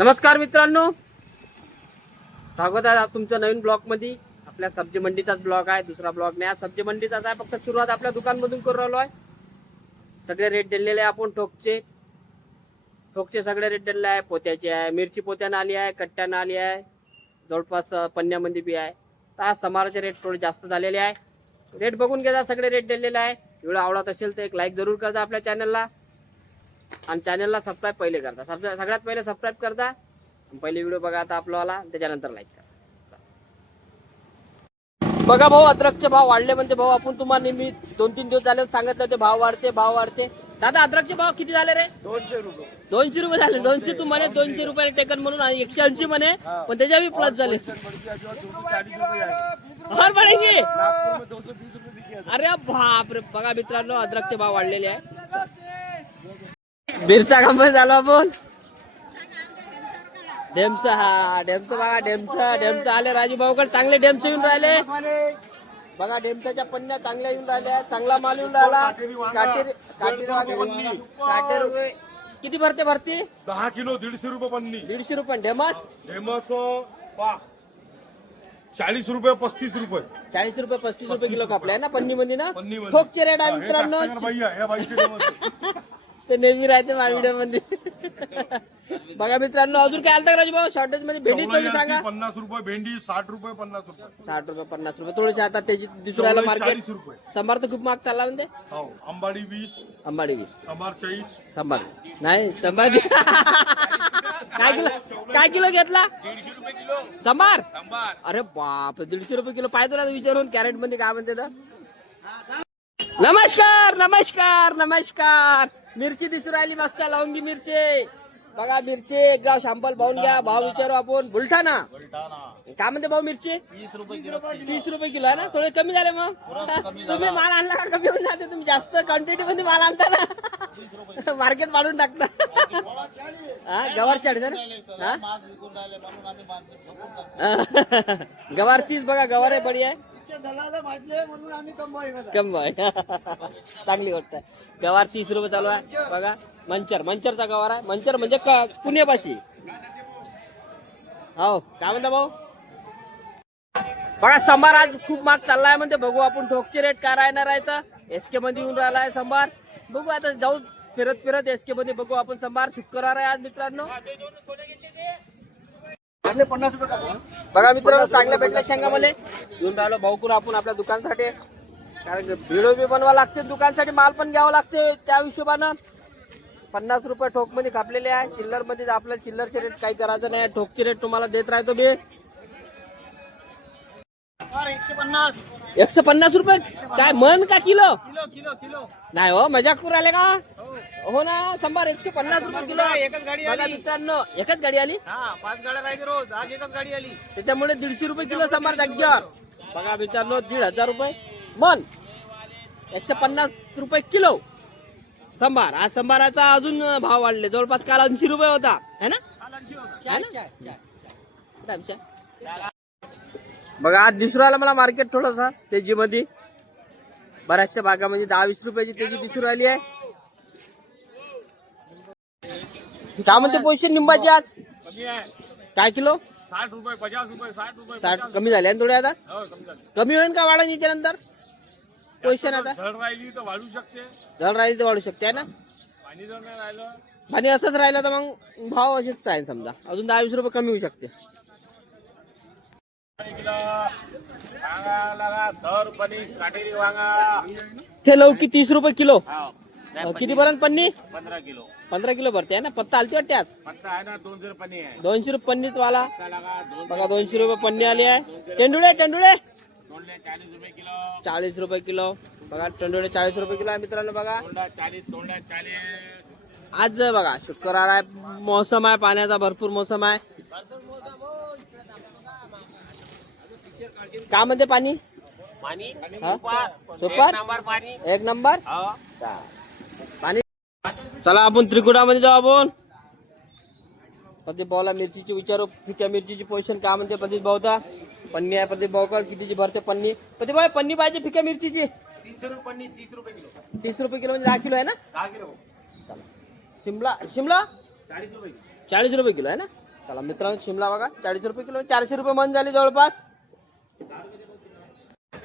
नमस्कार मित्रांनो, स्वागत आहे तुमचं नवीन ब्लॉग मध्ये। आपल्या सब्जी मंडीचाच ब्लॉग आहे, दुसरा ब्लॉग नाही। सब्जी मंडीचाच आहे, फक्त सुरुवात आपल्या दुकानमधून करू राहिलो आहे। सगळे रेट दिलेले आहे आपण ठोकचे सगळे रेट दिलेले आहे। पोत्याचे आहे, मिरची पोत्यानं आली आहे, कट्ट्यानं आली आहे, जवळपास पन्न्यामध्ये बी आहे। तर आज समाराचे रेट थोडे जास्त झालेले आहे। रेट बघून घ्या, सगळे रेट दिलेले आहे। व्हिडिओ आवडत असेल तर एक लाईक जरूर करा आपल्या चॅनलला, आणि चॅनलला सबस्क्राईब पहिले करता। सगळ्यात पहिले सबस्क्राईब करता, पहिले व्हिडिओ बघा आता आपलावाला, त्याच्यानंतर लाईक करा। बघा भाऊ, अद्रकचे भाव वाढले म्हणते भाऊ। आपण तुम्हाला नेहमी 2-3 दिवस झाले सांगितलं होते भाव वाढते। दादा, अद्रकचे भाव किती झाले रे? 200 रुपये। 200 रुपये झाले। 200 तू म्हणे 200 रुपये टेकन म्हणून 180 म्हणे, पण त्याच्या बी प्लस झाले। 240 रुपये हर पडेंगे। नागपूर में 220 रुपये बिकी है। अरे बाप रे, बघा मित्रांनो, अद्रकचे भाव वाढलेले आहे। बिरसा कंपनी झालो आपण। डेम्स, हा डेम्स बघा, डेम्स आले राजू भाऊकडे। चांगले डेम्स येऊन राहिले बघा। डेम्सच्या पन्न्या चांगल्या येऊन राहिल्या, चांगला माल येऊन राहिला। काटेर किती भरते? 10 किलो 150 रुपये पन्नी। 150 रुपये डेमस। 40 रुपये 35 रुपये। 40 रुपये 35 रुपये किलो कापले ना पन्नी मध्ये ना। पन्नीमध्ये. ठोकचे रेट आहे मित्रांनो। भैया या बाईचे डेमस आहे। ते नेहमी राहते माझ्या व्हिडिओ मध्ये। बघा मित्रांनो, अजून काय आलं राजू भाऊ शॉर्टेज मध्ये? भेंडीचं बी सांगा। 50 रुपये भेंडी, 60 रुपये 50 रुपये। 60 रुपये 50 रुपये थोडेसे आता त्याची दुसऱ्याला मार्केट। 40 रुपये। संभार तर खूप महाग चालला म्हणते। हो, अंबाडी 20, अंबाडी 20, संभार 40, संभार नाही संभार। काय किलो घेतला? 150 रुपये किलो संभार। संभार। अरे बाप, 150 रुपये किलो पाहिजे ना विचारून। कॅरेट मध्ये काय म्हणते तर? नमस्कार। मिरची दिसू राहिली मस्त, लवंगी मिरची बघा। मिरची एक गाव शंभर पाहून घ्या। भाव विचारू आपण। बुलढाणा काय म्हणते भाऊ मिरची? 20 रुपये किलो। 30 रुपये किलो आहे ना। थोडे कमी झाले मग। तुम्ही माल आणला का कमी होऊन जाते? तुम्ही जास्त क्वांटिटी मध्ये माल आणता ना, मार्केट वाढून टाकता। हा, गवार 40 आहे ना। गवार 30 बघा, गवार आहे बढिया आहे। कम भाई चांगली गोष्ट आहे। गवार 30 रुपये चालू आहे बघा। मंचरचा गवार आहे। मंचर म्हणजे पुण्यापाशी। हो, काय म्हणता भाऊ? बघा, संभार आज खूप महाग चाललाय म्हणते। बघू आपण ठोकचे रेट काय राहणार आहे तर। एसके मध्ये येऊन राहिला आहे संभार। बघू आता जाऊ फिरत एसके मध्ये बघू आपण। संभार शुक्रवार आहे आज मित्रांनो। बघा मित्रांनो, चांगल्या भेटल्या शेंगा मला येऊन राहिलो भाऊकून आपण आपल्या दुकानसाठी। कारण व्हिडिओ बी बनवा लागते दुकानसाठी, माल पण घ्यावं लागते। त्या हिशोबानं 50 रुपये ठोक मध्ये कापलेले आहे। चिल्लर मध्ये आपल्याला चिल्लरचे रेट काही करायचं नाही, ठोकचे रेट तुम्हाला देत राहतो बी। 150 रुपये काय मन का किलो? नाही हो, मजाक करू राहिले का? हो ना, संभार 150 रुपये किलो। एकच गाडी आली मित्रांनो, एकच गाडी आली। हा, 5 गाड्या राहते रोज, आज एकच गाडी आली। त्याच्यामुळे 150 रुपये किलो संभार जाग्यावर। बघा मित्रांनो, 1,500 रुपये मन, 150 रुपये किलो संभार। आज संभाराचा अजून भाव वाढले, जवळपास काल 80 रुपये होता है ना। बघा, आज दिसू राहिला मला मार्केट थोडंसं तेजी मध्ये। बऱ्याचशा भागामध्ये 10-20 रुपयाची तेजी दिसू राहिली आहे। काय म्हणते पोझिशन निंबाची आज? काय किलो? 60 रुपये 50 रुपये 60 रुपये 60 कमी झाले थोडे आता। कमी झाली। कमी होईल का वाढून याच्या नंतर पोझिशन? आता जळ राहिली तर वाढू शकते, जर राहिली तर वाढू शकते ना। पाणी जर नाही राहिलं आणि असंच राहिलं तर मग भाव असेच राहील समजा, अजून 10-20 रुपये कमी होऊ शकते। काटेरी वांगा ते लौकी 30 रुपये किलो। हो, किती पर्यंत पन्नी? 15 किलो 15 किलो भरते आहे ना। पत्ता आलती वाटते आज। पत्ता आहे ना, 200 रुपये पन्नी आहे। 200 रुपये पन्नीत वाला पत्ता लगा, बघा, 200 रुपये पन्नी आली आहे। टेंडुळे तोंडले 40 रुपये किलो। 40 रुपये किलो बघा। टेंडुळे 40 रुपये किलो आहे मित्रांनो बघा। तोंडा 40 आज बघा शुक्रवार आहे, मौसम आहे पाण्याचा, भरपूर मौसम आहे। काय म्हणते पाणी? पाणी हा? सुपर पाणी एक नंबर पाणी। चला आपण त्रिकुटामध्ये जाऊ आपण। प्रदीप भाऊला मिरचीची विचारू, फिक्या मिरचीची पोझिशन काय म्हणते प्रदीप भाऊचा? पन्नी आहे प्रदीप भाऊकर, कितीची भरते पन्नी? प्रदीप भाऊ, पन्नी पाहिजे फिक्या मिरचीची? 300 रुपये पन्नी, 30 रुपये किलो। 30 रुपये किलो म्हणजे 10 किलो आहे ना। 10 किलो। शिमला 40 रुपये किलो आहे ना। चला मित्रांनो शिमला बघा 40 रुपये किलो, 400 रुपये मन झाली जवळपास.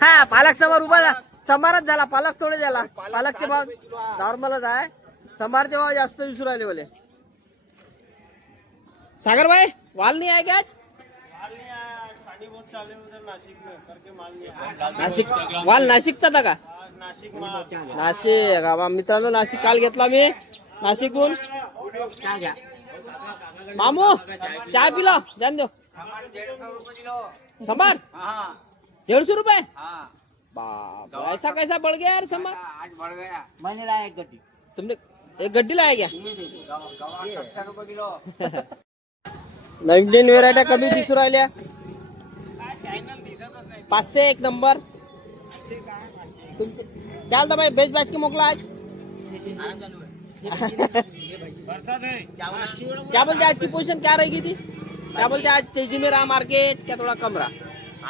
हा पालक समोर उभा झाला, समारच झाला, पालक थोडे झाला. पालकचे भाव नॉर्मलच आहे, समारचे भाव जास्त विसरू राहिले बोले. सागर भाई वाल नहीं आहे क्या आज? नाशिक वाल नाशिकचा था का? नाशिक मित्रांनो, नाशिक काल घेतला मी नाशिकहून. मामू चहा पिला जान दो. संभार 150 रुपए. बाप ऐसा कैसा बढ़ गया यार संभार? आज बढ़ गया, मैंने लाया एक गड्डी. तुमने एक गड्डी लाया क्या? 60 रुपये किलो. नवीन व्हेरायटी कमी दिसू राहिल्या. 500 एक नंबर तुमचे क्या भाई बेच बैच के मोकला आज. क्या बोलते आज की पोजीशन क्या रहेगी थी? क्या बोलते आज तेजी में रहा मार्केट क्या थोड़ा कम रहा?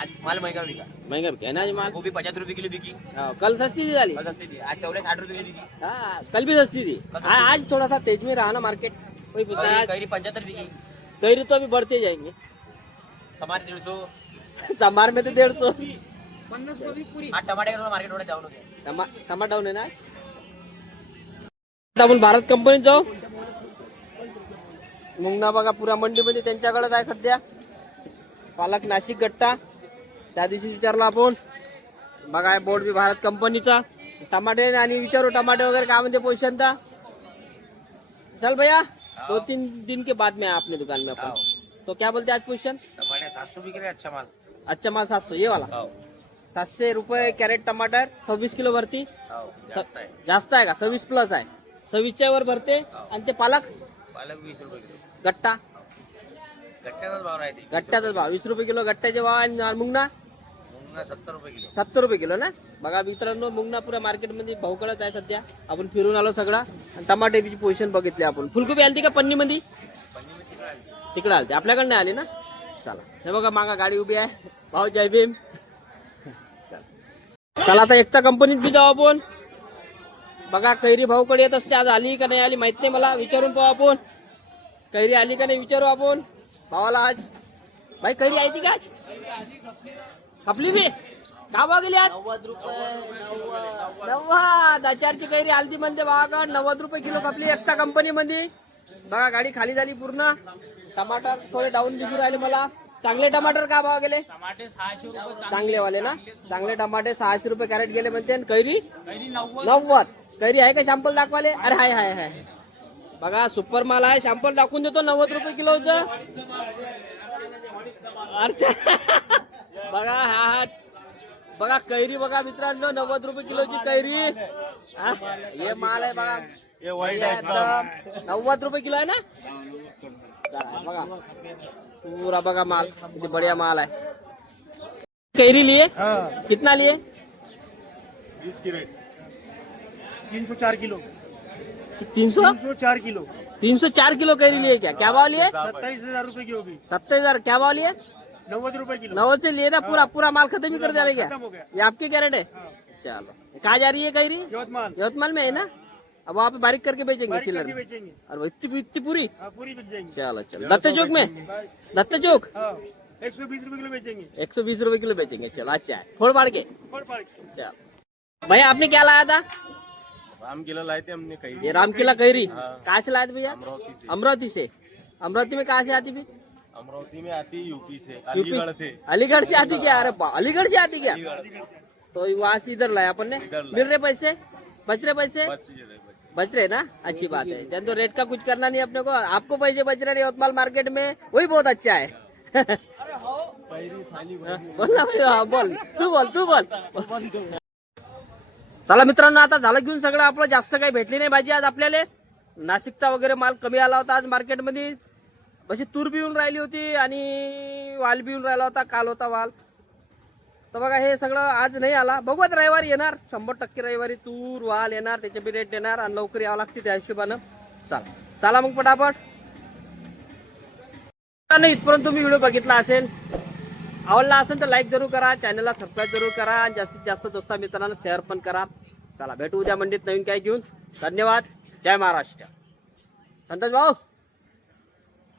आज माल महंगा बिका. महंगा बिका ना आज माल. गोभी 50 रुपये किलो बिकी. हाँ, कल सस्ती थी वाली. सस्ती थी. आज चवले 60 रुपये किलो बिकी. हाँ कल भी सस्ती थी. आज थोड़ा सा तेज में रहा ना मार्केट. वही पता है कैरी 75 बिकी. कैरी तो अभी बढ़ते जाएंगे. समार 150. संभार में तो 150. 50 रुपये पुरी. आज टमाटे का मार्केट थोड़ा डाऊन होते. टमाटा डाऊन आहे ना आज. आता आपण भारत कंपनीत जाऊ. मुंगना बघा पुरा मंडीमध्ये त्यांच्याकडेच आहे सध्या. पालक नाशिक गट्टा त्या दिवशी विचारला आपण. बघा बोर्ड भी भारत कंपनीचा. टमाटे आणि विचारू टमाटे वगैरे काय म्हणते पोझिशन था. चल भैया 2-3 दिन के बाद में आया अपने दुकान में अपन. तो क्या बोलते आज पोझिशन? टमाटे 700 बिक रहे. अच्छा माल. अच्छा माल 700 ये वाला. 700 रुपये कॅरेट टमाटर 26 किलो भरती. जास्त आहे का? 26 प्लस आहे. 26च्या वर भरते. आणि ते पालक पालक 20 रुपये किलो. गट्टा गट्ट्याचाच भाव राहते. गट्ट्याचा भाव 20 रुपये किलो गट्ट्याचे भाव. आणि मुंगना मुंगना 70 रुपये किलो. 70 रुपये किलो ना. बघा मित्रांनो मुंगना पुरा मार्केटमध्ये भावकडच आहे सध्या. आपण फिरून आलो सगळा. आणि टमाट्याची पोझिशन बघितली आपण. फुलकोबी आलती का पन्नी मध्ये? तिकडे आलते आपल्याकडे नाही आली ना. चला हे बघा मागा गाडी उभी आहे. भाऊ जय भीम. चला आता एकता कंपनीत बी जाऊ आपण. बघा कैरी भाऊकडे येत असते. आज आली का नाही आली माहित नाही मला. विचारून पाहू आपण. कैरी आली का नाही विचारू आपण भावाला आज. भाई कैरी आई थी का आज? खपली भी का भाव गेली आज? 90 रुपये. 90. आचारची कैरी आलती म्हणते भावाकडे. 90 रुपये किलो खपली एकता कंपनी मध्ये. बघा गाडी खाली झाली पूर्ण. टमाटर थोडे डाऊन दिसू राहिले मला. चांगले टमाटर का भाव गेले? चांगले वाले ना. चांगले टमाटे 600 रुपये कॅरेट गेले म्हणते. आणि कैरी 90. कैरी आहे का शॅम्पल दाखवाले? अरे हाय हाय हाय बघा सुपर माल आहे. शॅम्पल दाखवून देतो 90 रुपये किलोचं. अच्छा बघा हा बघा कैरी बघा मित्रांनो 90 रुपये किलोची कैरी. हे माल आहे बघा. ये वाइट है एकदम. 90 रुपये किलो आहे ना. बघा पूरा बघा माल किती बढ़िया माल आहे. कैरी लिए हाँ कितना लिए? 20 की रेट 304 किलो. 304 किलो. 304 किलो कैरी लिए क्या? क्या भाव लिए? 27,000 रुपए की होगी. 27,000. क्या भाव लिए? 90 रुपए किलो. 90 से लिए ना. पूरा पूरा माल खत्म ही कर दिया क्या? खत्म हो गया. ये आपके कैरेट है. चलो कहाँ जा रही है कैरी? यवतमाल. यवतमाल में है ना. अब वहाँ पे बारीक करके बेचेंगे बारीक चिल्लर करके में. बेचेंगे. और इतनी पूरी. हाँ पूरी बिक जाएंगी. चलो चलो दत्त चौक में. दत्त चौक हाँ 120 रुपए किलो बेचेंगे. 120 रुपए किलो बेचेंगे. चलो अच्छा है. फोड़ फाड़ के. और पार चलो भैया आपने क्या लाया था? राम किलो लाए थे हमने कहीं. ये रामकिला कैरी. हाँ। कहाँ से लाए थे भैया? अमरावती से. अमरावती से. अमरावती में कहाँ से आती भी? अमरावती में आती है यूपी से. यूपी अलीगढ़ से. अलीगढ़ से आती क्या? अरे अलीगढ़ से आती क्या? तो वहाँ से इधर लाया अपन ने. इधर लाया. मिल रहे पैसे? बच रहे पैसे? बस ये रहे बस. बच रहे ना. अच्छी बात है. जन तो रेट का कुछ करना नहीं अपने को. आपको पैसे बच रहे यवतमाल मार्केट में वही बहुत अच्छा है. बोल ना भाई. हा, बोल तू बोल. चला मित्रांनो आता झालं घेऊन सगळं आपलं. जास्त काही भेटली नाही भाजी आज आपल्याला. नाशिकचा वगैरे माल कमी आला होता आज मार्केटमध्ये. अशी तूर बी येऊन राहिली होती आणि वाल बी येऊन राहिला होता. काल होता वाल. तर बघा हे सगळं आज नाही आला. बघू आता रविवारी येणार. 100% रविवारी तूर वाल येणार. त्याचे बी रेट येणार आणि लवकर यावं लागते त्या हिशोबानं. चला मग पटापट. नाही इथपर्यंत तुम्ही व्हिडिओ बघितला असेल. आवडला असेल तर लाईक जरूर करा. चॅनलला सबस्क्राईब जरूर करा. आणि जास्तीत जास्त दोस्ता मित्रांना शेअर पण करा. चला भेटू उद्या मंडीत नवीन काय घेऊन. धन्यवाद. जय महाराष्ट्र. संतोष भाऊ.